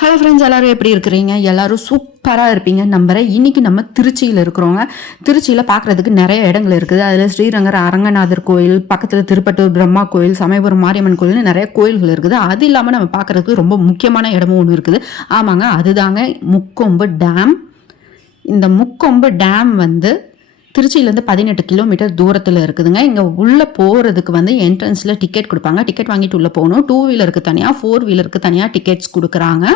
Hello friends எல்லாரும் எப்படி இருக்கிறீங்க? எல்லோரும் சூப்பராக இருப்பீங்க நம்புறேன். இன்றைக்கி நம்ம திருச்சியில் இருக்கிறோங்க. திருச்சியில் பார்க்குறதுக்கு நிறைய இடங்கள் இருக்குது. அதில் ஸ்ரீரங்கர் அரங்கநாதர் கோயில் பக்கத்தில் திருப்பட்டூர் பிரம்மா கோயில் சமயபுரம் மாரியம்மன் கோயில்னு நிறைய கோயில்கள் இருக்குது. அது இல்லாமல் நம்ம பார்க்குறதுக்கு ரொம்ப முக்கியமான இடமும் ஒன்று இருக்குது. ஆமாங்க அதுதாங்க முக்கொம்பு டேம். இந்த முக்கொம்பு டேம் வந்து திருச்சியிலேருந்து பதினெட்டு கிலோமீட்டர் தூரத்தில் இருக்குதுங்க. இங்கே உள்ளே போகிறதுக்கு வந்து என்ட்ரன்ஸில் டிக்கெட் கொடுப்பாங்க. டிக்கெட் வாங்கிட்டு உள்ளே போகணும். டூ வீலருக்கு தனியாக ஃபோர் வீலருக்கு தனியாக டிக்கெட்ஸ் கொடுக்குறாங்க.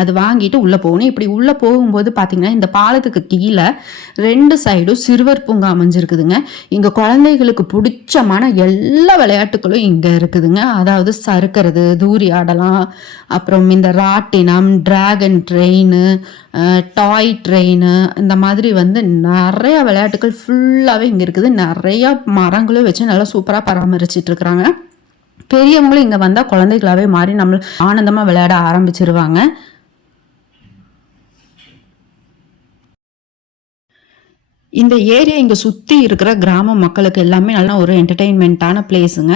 அது வாங்கிட்டு உள்ளே போகணும். இப்படி உள்ளே போகும்போது பார்த்தீங்கன்னா இந்த பாலத்துக்கு கீழே ரெண்டு சைடும் சிறுவர் பூங்கா அமைஞ்சிருக்குதுங்க. இங்கே குழந்தைகளுக்கு பிடிச்சமான எல்லா விளையாட்டுகளும் இங்கே இருக்குதுங்க. அதாவது சறுக்கிறது தூரி ஆடலாம். அப்புறம் இந்த ராட்டினம் டிராகன் ட்ரெயின் டாய் ட்ரெயின் இந்த மாதிரி வந்து நிறைய விளையாட்டுகள் ஃபுல்லாகவே இங்கே இருக்குது. நிறைய மரங்களும் வச்சு நல்லா சூப்பராக பராமரிச்சிட்டு இருக்கிறாங்க. பெரியவங்களும் இங்கே வந்தால் குழந்தைகளாகவே மாறி நம்ம ஆனந்தமாக விளையாட ஆரம்பிச்சிருவாங்க. இந்த ஏரியா இங்கே சுற்றி இருக்கிற கிராம மக்களுக்கு எல்லாமே நல்லா ஒரு என்டர்டெயின்மெண்ட்டான பிளேஸுங்க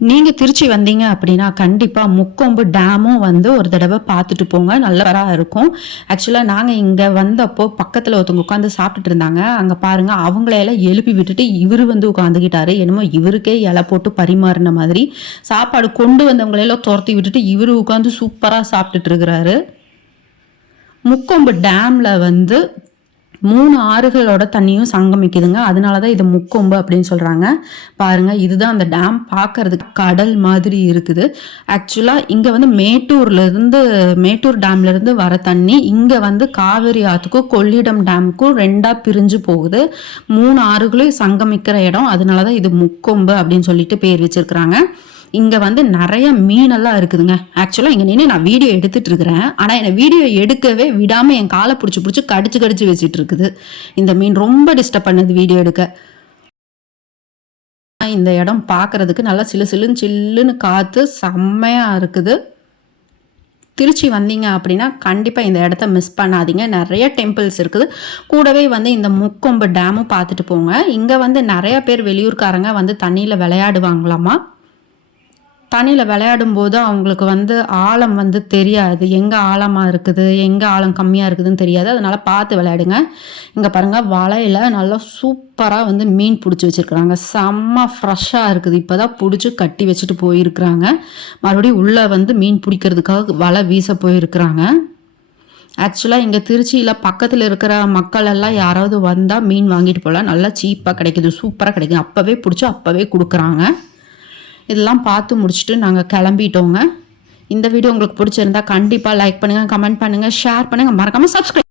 நீங்கள் திருச்சி வந்தீங்க அப்படின்னா கண்டிப்பாக முக்கொம்பு டேமும் வந்து ஒரு தடவை பார்த்துட்டு போங்க. நல்லவராக இருக்கும். ஆக்சுவலாக நாங்கள் இங்கே வந்தப்போ பக்கத்தில் ஒருத்தவங்க உட்காந்து சாப்பிட்டுட்டு இருந்தாங்க. அங்கே பாருங்கள் அவங்களையெல்லாம் எழுப்பி விட்டுட்டு இவர் வந்து உட்காந்துக்கிட்டாரு என்னமோ இவருக்கே இலை போட்டு பரிமாறின மாதிரி. சாப்பாடு கொண்டு வந்தவங்களையெல்லாம் துரத்தி விட்டுட்டு இவர் உட்காந்து சூப்பராக சாப்பிட்டுட்டு இருக்கிறாரு. முக்கொம்பு டேமில் வந்து மூணு ஆறுகளோட தண்ணியும் சங்கமிக்குதுங்க. அதனால தான் இது முக்கொம்பு அப்படின்னு சொல்கிறாங்க பாருங்கள் இதுதான் அந்த டேம். பார்க்கறதுக்கு கடல் மாதிரி இருக்குது. ஆக்சுவலாக இங்கே வந்து மேட்டூர்லேருந்து மேட்டூர் டேம்லேருந்து வர தண்ணி இங்கே வந்து காவேரி ஆற்றுக்கும் கொள்ளிடம் டேமுக்கும் ரெண்டாக பிரிஞ்சு போகுது. மூணு ஆறுகளையும் சங்கமிக்கிற இடம். அதனால தான் இது முக்கொம்பு அப்படின்னு சொல்லிட்டு பேர் வச்சுருக்குறாங்க. இங்கே வந்து நிறைய மீனெல்லாம் இருக்குதுங்க. ஆக்சுவலாக இங்கே நின்று நான் வீடியோ எடுத்துட்டு இருக்கிறேன். ஆனால் என்னை வீடியோ எடுக்கவே விடாமல் என் காலை பிடிச்சி பிடிச்சி கடிச்சு கடிச்சு வச்சுட்டு இருக்குது. இந்த மீன் ரொம்ப டிஸ்டர்ப் பண்ணுது வீடியோ எடுக்க. இந்த இடம் பார்க்கறதுக்கு நல்லா சிலு சிலுன்னு சில்லுன்னு காற்று செம்மையாக இருக்குது. திருச்சி வந்தீங்க அப்படின்னா கண்டிப்பாக இந்த இடத்த மிஸ் பண்ணாதீங்க. நிறைய டெம்பிள்ஸ் இருக்குது. கூடவே வந்து இந்த முக்கொம்பு டேமும் பார்த்துட்டு போங்க. இங்கே வந்து நிறைய பேர் வெளியூர்காரங்க வந்து தண்ணியில் விளையாடுவாங்களாமா? தண்ணியில் விளையாடும் போது அவங்களுக்கு வந்து ஆழம் வந்து தெரியாது. எங்கே ஆழமாக இருக்குது? எங்கே ஆழம் கம்மியாக இருக்குதுன்னு தெரியாது. அதனால் பார்த்து விளையாடுங்க. இங்கே பாருங்கள் வலையில் நல்லா சூப்பராக வந்து மீன் பிடிச்சி வச்சுருக்குறாங்க. செம்ம ஃப்ரெஷ்ஷாக இருக்குது. இப்போ தான் பிடிச்சி கட்டி வச்சுட்டு போயிருக்கிறாங்க. மறுபடியும் உள்ளே வந்து மீன் பிடிக்கிறதுக்காக வலை வீச போயிருக்கிறாங்க. ஆக்சுவலாக இங்கே திருச்சியில் பக்கத்தில் இருக்கிற மக்கள் எல்லாம் யாராவது வந்தால் மீன் வாங்கிட்டு போகலாம் நல்லா சீப்பாக கிடைக்குது சூப்பராக கிடைக்குது. அப்போவே பிடிச்சி அப்போவே கொடுக்குறாங்க. இதெல்லாம் பார்த்து முடிச்சுட்டு நாங்கள் கிளம்பிட்டோங்க. இந்த வீடியோ உங்களுக்கு பிடிச்சிருந்தா கண்டிப்பாக லைக் பண்ணுங்கள் கமெண்ட் பண்ணுங்கள் ஷேர் பண்ணுங்கள் மறக்காமல் சப்ஸ்கிரைப்